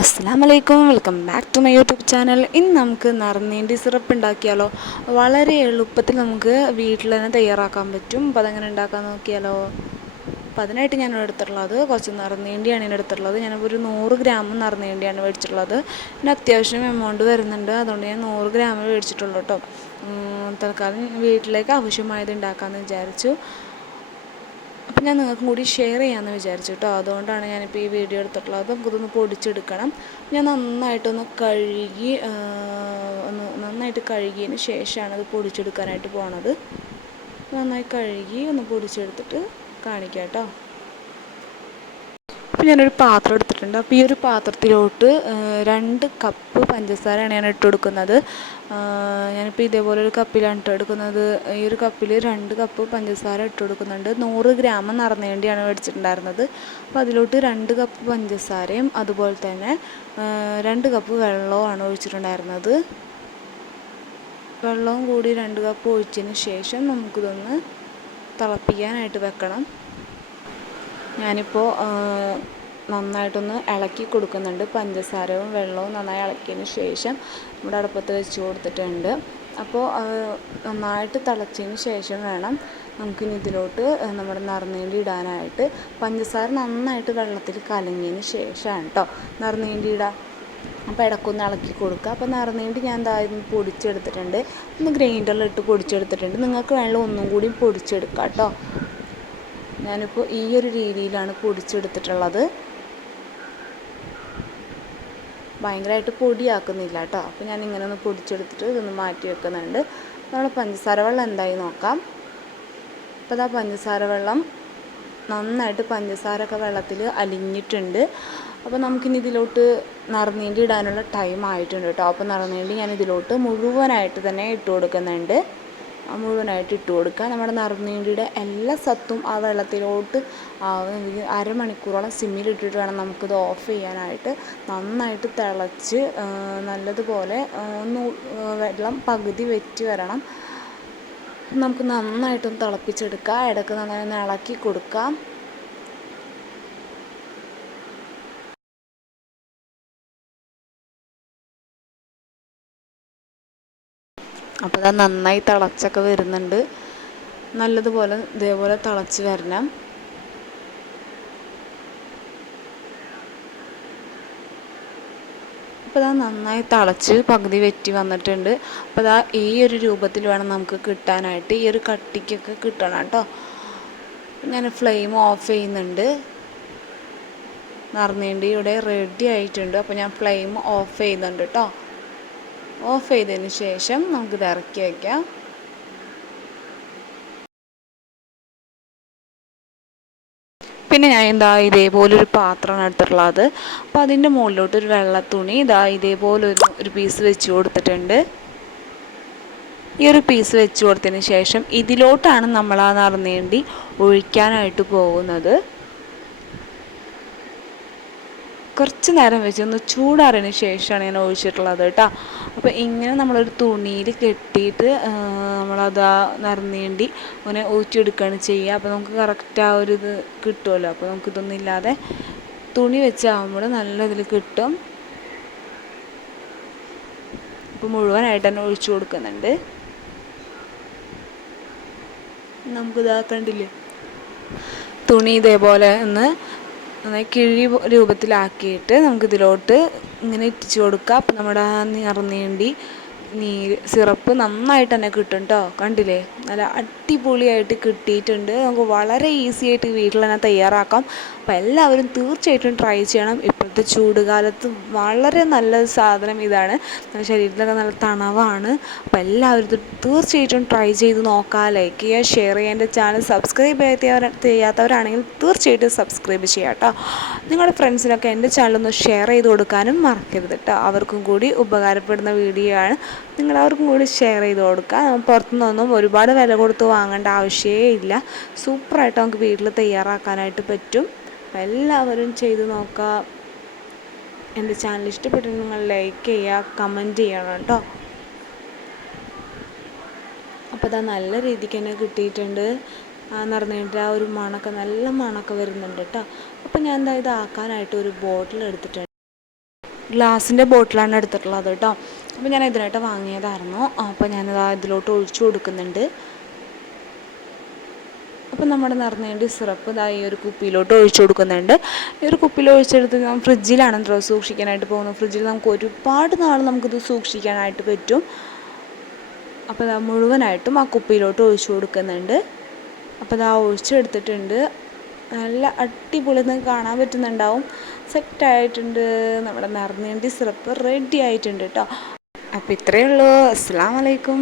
അസ്സാം വലൈക്കും welcome back to my YouTube channel. ഇന്ന് നമുക്ക് നറുനീണ്ടി സിറപ്പ് ഉണ്ടാക്കിയാലോ വളരെ എളുപ്പത്തിൽ നമുക്ക് വീട്ടിൽ തന്നെ തയ്യാറാക്കാൻ പറ്റും. അപ്പോൾ അതെങ്ങനെ ഉണ്ടാക്കാൻ നോക്കിയാലോ? അപ്പോൾ അതിനായിട്ട് ഞാൻ എടുത്തിട്ടുള്ളത് കുറച്ച് നറുനീണ്ടിയാണ് ഞാൻ എടുത്തിട്ടുള്ളത് ഞാൻ ഒരു നൂറ് ഗ്രാം നറുനീണ്ടിയാണ് മേടിച്ചിട്ടുള്ളത്. പിന്നെ അത്യാവശ്യം എമൗണ്ട് വരുന്നുണ്ട്. അതുകൊണ്ട് ഞാൻ നൂറ് ഗ്രാം മേടിച്ചിട്ടുള്ളൂ കേട്ടോ. തൽക്കാലം വീട്ടിലേക്ക് ആവശ്യമായത് ഉണ്ടാക്കാമെന്ന് വിചാരിച്ചു. അപ്പം ഞാൻ നിങ്ങൾക്കും കൂടി ഷെയർ ചെയ്യാമെന്ന് വിചാരിച്ചു കേട്ടോ. അതുകൊണ്ടാണ് ഞാനിപ്പോൾ ഈ വീഡിയോ എടുത്തിട്ടുള്ളത്. നമുക്കിതൊന്ന് പൊടിച്ചെടുക്കണം. ഞാൻ നന്നായിട്ടൊന്ന് കഴുകി ഒന്ന് നന്നായിട്ട് കഴുകിയതിന് ശേഷമാണ് അത് പൊടിച്ചെടുക്കാനായിട്ട് പോണത്. നന്നായി കഴുകി ഒന്ന് പൊടിച്ചെടുത്തിട്ട് കാണിക്കാം കേട്ടോ. അപ്പോൾ ഞാനൊരു പാത്രം എടുത്തിട്ടുണ്ട്. അപ്പോൾ ഈ ഒരു പാത്രത്തിലോട്ട് രണ്ട് കപ്പ് പഞ്ചസാരയാണ് ഞാൻ ഇട്ട് കൊടുക്കുന്നത്. ഞാനിപ്പോൾ ഇതേപോലെ ഒരു കപ്പിലാണ് ഇട്ട് കൊടുക്കുന്നത്. ഈ ഒരു കപ്പിൽ രണ്ട് കപ്പ് പഞ്ചസാര ഇട്ട് കൊടുക്കുന്നുണ്ട്. നൂറ് ഗ്രാം നിറഞ്ഞേണ്ടിയാണ് മേടിച്ചിട്ടുണ്ടായിരുന്നത്. അപ്പോൾ അതിലോട്ട് രണ്ട് കപ്പ് പഞ്ചസാരയും അതുപോലെ തന്നെ രണ്ട് കപ്പ് വെള്ളവുമാണ് ഒഴിച്ചിട്ടുണ്ടായിരുന്നത്. വെള്ളവും കൂടി രണ്ട് കപ്പ് ഒഴിച്ചതിന് ശേഷം നമുക്കിതൊന്ന് തിളപ്പിക്കാനായിട്ട് വെക്കണം. ഞാനിപ്പോൾ നന്നായിട്ടൊന്ന് ഇളക്കി കൊടുക്കുന്നുണ്ട്. പഞ്ചസാരവും വെള്ളവും നന്നായി ഇളക്കിയതിന് ശേഷം നമ്മുടെ അടുപ്പത്ത് വെച്ച് കൊടുത്തിട്ടുണ്ട്. അപ്പോൾ നന്നായിട്ട് തിളച്ചതിന് ശേഷം വേണം നമുക്കിനി ഇതിലോട്ട് നമ്മുടെ നിറനീണ്ടി ഇടാനായിട്ട്. പഞ്ചസാര നന്നായിട്ട് വെള്ളത്തിൽ കലങ്ങിയതിന് ശേഷമാണ് കേട്ടോ നിറനീണ്ടി ഇടാം. അപ്പോൾ ഇടക്കൊന്ന് ഇളക്കി കൊടുക്കുക. അപ്പോൾ നിറനീണ്ടി ഞാൻ എന്തായാലും പൊടിച്ചെടുത്തിട്ടുണ്ട്. ഒന്ന് ഗ്രൈൻഡറിലിട്ട് പൊടിച്ചെടുത്തിട്ടുണ്ട്. നിങ്ങൾക്ക് വേണമെങ്കിൽ ഒന്നും കൂടി പൊടിച്ചെടുക്കാം കേട്ടോ ഞാനിപ്പോൾ ഈ ഒരു രീതിയിലാണ് പൊടിച്ചെടുത്തിട്ടുള്ളത്. ഭയങ്കരമായിട്ട് പൊടിയാക്കുന്നില്ല കേട്ടോ അപ്പോൾ ഞാൻ ഇങ്ങനെ ഒന്ന് പൊടിച്ചെടുത്തിട്ട് ഇതൊന്ന് മാറ്റി വെക്കുന്നുണ്ട്. നമ്മൾ പഞ്ചസാര വെള്ളം എന്തായി നോക്കാം. അപ്പോൾ ഇതാ പഞ്ചസാര വെള്ളം നന്നായിട്ട് പഞ്ചസാരൊക്കെ വെള്ളത്തിൽ അലിഞ്ഞിട്ടുണ്ട്. അപ്പോൾ നമുക്കിനി ഇതിലോട്ട് നിറനീണ്ടി ഇടാനുള്ള ടൈം ആയിട്ടുണ്ട് കേട്ടോ അപ്പോൾ നിറനീണ്ടി ഞാൻ ഇതിലോട്ട് മുഴുവനായിട്ട് തന്നെ ഇട്ട് കൊടുക്കുന്നുണ്ട്. മുഴുവനായിട്ട് ഇട്ട് കൊടുക്കുക. നമ്മുടെ നറുനീണ്ടിയുടെ എല്ലാ സത്തും ആ വെള്ളത്തിലോട്ട് അരമണിക്കൂറോളം സിമ്മിലിട്ടിട്ട് വേണം നമുക്കിത് ഓഫ് ചെയ്യാനായിട്ട്. നന്നായിട്ട് തിളച്ച് നല്ലതുപോലെ ഒന്ന് വെള്ളം പകുതി വെറ്റി വരണം. നമുക്ക് നന്നായിട്ടൊന്ന് തിളപ്പിച്ചെടുക്കാം ഇടയ്ക്ക് നന്നായി ഒന്ന് ഇളക്കി കൊടുക്കാം. അപ്പോൾ അത് നന്നായി തിളച്ചൊക്കെ വരുന്നുണ്ട്. നല്ലതുപോലെ ഇതേപോലെ തിളച്ച് വരണം. അപ്പോൾ അത് നന്നായി തിളച്ച് പകുതി വെറ്റി വന്നിട്ടുണ്ട്. അപ്പോൾ അതാ ഈ ഒരു രൂപത്തിൽ വേണം നമുക്ക് കിട്ടാനായിട്ട്. ഈ ഒരു കട്ടിക്കൊക്കെ കിട്ടണം കേട്ടോ. ഞാൻ ഫ്ലെയിം ഓഫ് ചെയ്യുന്നുണ്ട്. നിറഞ്ഞേണ്ടി ഇവിടെ റെഡി ആയിട്ടുണ്ട്. അപ്പോൾ ഞാൻ ഫ്ലെയിം ഓഫ് ചെയ്യുന്നുണ്ട് കേട്ടോ. ഓഫ് ചെയ്തതിന് ശേഷം നമുക്കിത് ഇറക്കി വയ്ക്കാം പിന്നെ ഞാൻ എന്താ ഇതേപോലൊരു പാത്രമാണ് എടുത്തിട്ടുള്ളത്. അപ്പോൾ അതിന്റെ മുകളിലോട്ട് ഒരു വെള്ള തുണി ഇതാ ഇതേപോലെ ഒരു ഒരു പീസ് വെച്ച് കൊടുത്തിട്ടുണ്ട്. ഈ ഒരു പീസ് വെച്ച് കൊടുത്തതിന് ശേഷം ഇതിലോട്ടാണ് നമ്മൾ ആ നിറഞ്ഞേണ്ടി ഒഴിക്കാനായിട്ട് പോകുന്നത്. കുറച്ച് നേരം വെച്ച് ഒന്ന് ചൂടാറിയതിന് ശേഷമാണ് ഞാൻ ഒഴിച്ചിട്ടുള്ളത് കേട്ടോ. അപ്പോൾ ഇങ്ങനെ നമ്മളൊരു തുണിയിൽ കെട്ടിയിട്ട് നമ്മളത് നിറഞ്ഞേണ്ടി ഇങ്ങനെ ഊറ്റിയെടുക്കുകയാണ് ചെയ്യുക. അപ്പോൾ നമുക്ക് കറക്റ്റ് ആ ഒരു ഇത് കിട്ടുമല്ലോ. അപ്പോൾ നമുക്കിതൊന്നും ഇല്ലാതെ തുണി വെച്ചാകുമ്പോൾ നല്ല ഇതിൽ കിട്ടും. അപ്പോൾ മുഴുവനായിട്ട് തന്നെ ഒഴിച്ചു കൊടുക്കുന്നുണ്ട്. നമുക്കിതാക്കണ്ടില്ലേ തുണി ഇതേപോലെ ഒന്ന് നന്നായി കിഴി രൂപത്തിലാക്കിയിട്ട് നമുക്കിതിലോട്ട് ഇങ്ങനെ ഇറ്റിച്ച് കൊടുക്കുക അപ്പം നമ്മുടെ ആ നിറനീണ്ടി നീര് സിറപ്പ് നന്നായിട്ട് തന്നെ കിട്ടും കേട്ടോ കണ്ടില്ലേ? നല്ല അടിപൊളിയായിട്ട് കിട്ടിയിട്ടുണ്ട്. നമുക്ക് വളരെ ഈസി ആയിട്ട് വീട്ടിൽ തന്നെ തയ്യാറാക്കാം. അപ്പോൾ എല്ലാവരും തീർച്ചയായിട്ടും ട്രൈ ചെയ്യണം. ഇപ്പോഴത്തെ ചൂടുകാലത്ത് വളരെ നല്ല സാധനം ഇതാണ്. ശരീരത്തിലൊക്കെ നല്ല തണവാണ്. അപ്പോൾ എല്ലാവരും തീർച്ചയായിട്ടും ട്രൈ ചെയ്ത് നോക്കുക ലൈക്ക് ചെയ്യുക ഷെയർ ചെയ്യുക. എന്റെ ചാനൽ സബ്സ്ക്രൈബ് ചെയ്യാത്തവരാണെങ്കിൽ തീർച്ചയായിട്ടും സബ്സ്ക്രൈബ് ചെയ്യുക കേട്ടോ നിങ്ങളുടെ ഫ്രണ്ട്സിനൊക്കെ എന്റെ ചാനലൊന്ന് ഷെയർ ചെയ്ത് കൊടുക്കാനും മറക്കരുത് കേട്ടോ അവർക്കും കൂടി ഉപകാരപ്പെടുന്ന വീഡിയോ ആണ്. നിങ്ങളവർക്കും കൂടി ഷെയർ ചെയ്ത് കൊടുക്കുക പുറത്തുനിന്നൊന്നും ഒരുപാട് വില കൊടുത്ത് വാങ്ങേണ്ട ആവശ്യമേ ഇല്ല. സൂപ്പറായിട്ട് നമുക്ക് വീട്ടിൽ തയ്യാറാക്കാനായിട്ട് പറ്റും. എല്ലാവരും ചെയ്ത് നോക്കുക എന്റെ ചാനൽ ഇഷ്ടപ്പെട്ട നിങ്ങൾ ലൈക്ക് ചെയ്യുക കമന്റ് ചെയ്യണം കേട്ടോ. അപ്പോൾ അതാ നല്ല രീതിക്ക് തന്നെ കിട്ടിയിട്ടുണ്ട്. നിറഞ്ഞിട്ട് ആ ഒരു മണക്ക നല്ല മണക്ക വരുന്നുണ്ട് കേട്ടോ. അപ്പോൾ ഞാൻ എന്താ ഇത് ആക്കാനായിട്ട് ഒരു ബോട്ടിൽ എടുത്തിട്ടുണ്ട്. ഗ്ലാസിന്റെ ബോട്ടിലാണ് എടുത്തിട്ടുള്ളത് കേട്ടോ. അപ്പോൾ ഞാൻ ഇതിനായിട്ട് വാങ്ങിയതായിരുന്നു. അപ്പോൾ ഞാനിതാ ഇതിലോട്ട് ഒഴിച്ചു കൊടുക്കുന്നുണ്ട്. അപ്പം നമ്മുടെ നിറഞ്ഞതിന്റെ സിറപ്പ് ഇതാ ഈ ഒരു കുപ്പിയിലോട്ട് ഒഴിച്ചു കൊടുക്കുന്നുണ്ട്. ഈ ഒരു കുപ്പിയിൽ ഒഴിച്ചെടുത്ത് ഞാൻ ഫ്രിഡ്ജിലാണ് കേട്ടോ സൂക്ഷിക്കാനായിട്ട് പോകുന്നത് ഫ്രിഡ്ജിൽ നമുക്ക് ഒരുപാട് നാൾ നമുക്കിത് സൂക്ഷിക്കാനായിട്ട് പറ്റും. അപ്പോൾ ഇതാ മുഴുവനായിട്ടും ആ കുപ്പിയിലോട്ട് ഒഴിച്ചു കൊടുക്കുന്നുണ്ട്. അപ്പോൾ ഇതാ ഒഴിച്ചെടുത്തിട്ടുണ്ട്. നല്ല അടിപൊളി കാണാൻ പറ്റുന്നുണ്ടാവും. സെറ്റായിട്ടുണ്ട് നമ്മുടെ നിറഞ്ഞേണ്ടി സിറപ്പ് റെഡി ആയിട്ടുണ്ട് കേട്ടോ അപ്പോൾ ഇത്രയേ ഉള്ളൂ. അസ്സാം വലൈക്കും